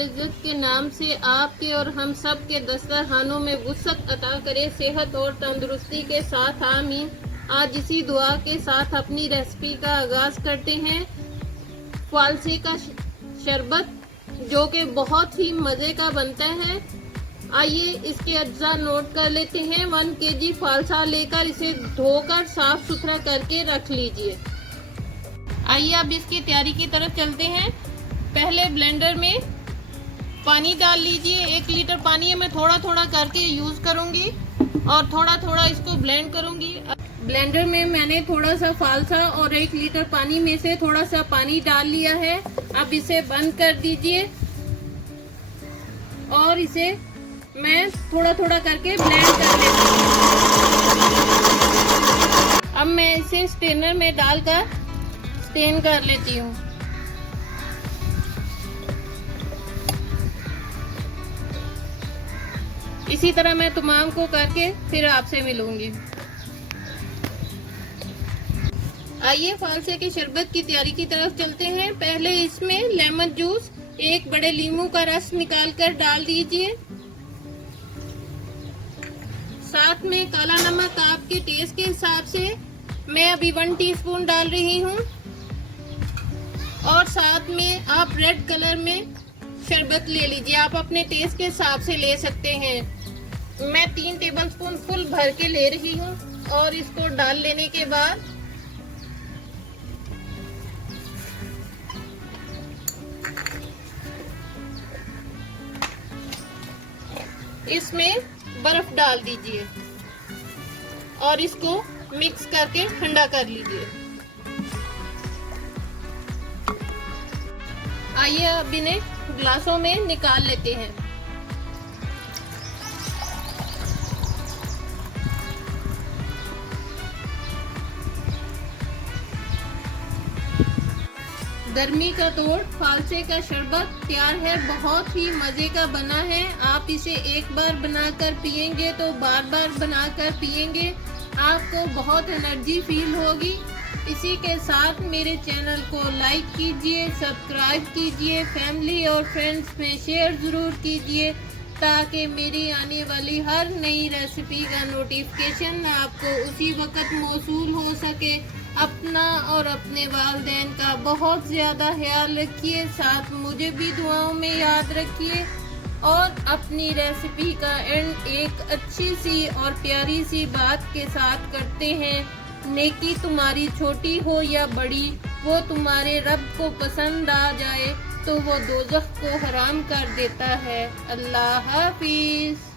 रब्बुल इज़्ज़त के नाम से आपके और हम सब के दस्तरखानों में वुसअत अता करे, सेहत और तंदुरुस्ती के साथ, आमीन। आज इसी दुआ के साथ अपनी रेसिपी का आगाज़ करते हैं। फालसे का शरबत जो कि बहुत ही मज़े का बनता है। आइए इसके अज्जा नोट कर लेते हैं। 1 kg फालसा लेकर इसे धोकर साफ सुथरा करके रख लीजिए। आइए अब इसकी तैयारी की तरफ चलते हैं। पहले ब्लेंडर में पानी डाल लीजिए। 1 लीटर पानी है, मैं थोड़ा थोड़ा करके यूज़ करूँगी और थोड़ा थोड़ा इसको ब्लेंड करूँगी। ब्लेंडर में मैंने थोड़ा सा फालसा और 1 लीटर पानी में से थोड़ा सा पानी डाल लिया है। अब इसे बंद कर दीजिए और इसे मैं थोड़ा थोड़ा करके ब्लेंड कर लेती हूँ। अब मैं इसे स्ट्रेनर में डालकर स्ट्रेन कर लेती हूँ। इसी तरह मैं तमाम को करके फिर आपसे मिलूंगी। आइए फालसे के शरबत की तैयारी की तरफ चलते हैं। पहले इसमें लेमन जूस 1 बड़े नींबू का रस निकालकर डाल दीजिए। साथ में काला नमक आपके टेस्ट के हिसाब से मैं अभी 1 टीस्पून डाल रही हूँ और साथ में आप रेड कलर में शरबत ले लीजिए। आप अपने टेस्ट के हिसाब से ले सकते हैं। मैं 3 टेबलस्पून फुल भर के ले रही हूँ और इसको डाल लेने के बाद इसमें बर्फ डाल दीजिए और इसको मिक्स करके ठंडा कर लीजिए। आइए अब इन्हें ग्लासों में निकाल लेते हैं। गर्मी का तोड़ फालसे का शरबत तैयार है। बहुत ही मज़े का बना है। आप इसे एक बार बनाकर पिएंगे तो बार बार बनाकर पिएंगे। आपको बहुत एनर्जी फील होगी। इसी के साथ मेरे चैनल को लाइक कीजिए, सब्सक्राइब कीजिए, फैमिली और फ्रेंड्स में शेयर ज़रूर कीजिए ताकि मेरी आने वाली हर नई रेसिपी का नोटिफिकेशन आपको उसी वक्त मौसूल हो सके। अपना और अपने वालिदैन का बहुत ज़्यादा ख्याल रखिए। साथ मुझे भी दुआओं में याद रखिए और अपनी रेसिपी का एंड एक अच्छी सी और प्यारी सी बात के साथ करते हैं। नेकी तुम्हारी छोटी हो या बड़ी, वो तुम्हारे रब को पसंद आ जाए तो वो दोज़ख को हराम कर देता है। अल्लाह हाफिज़।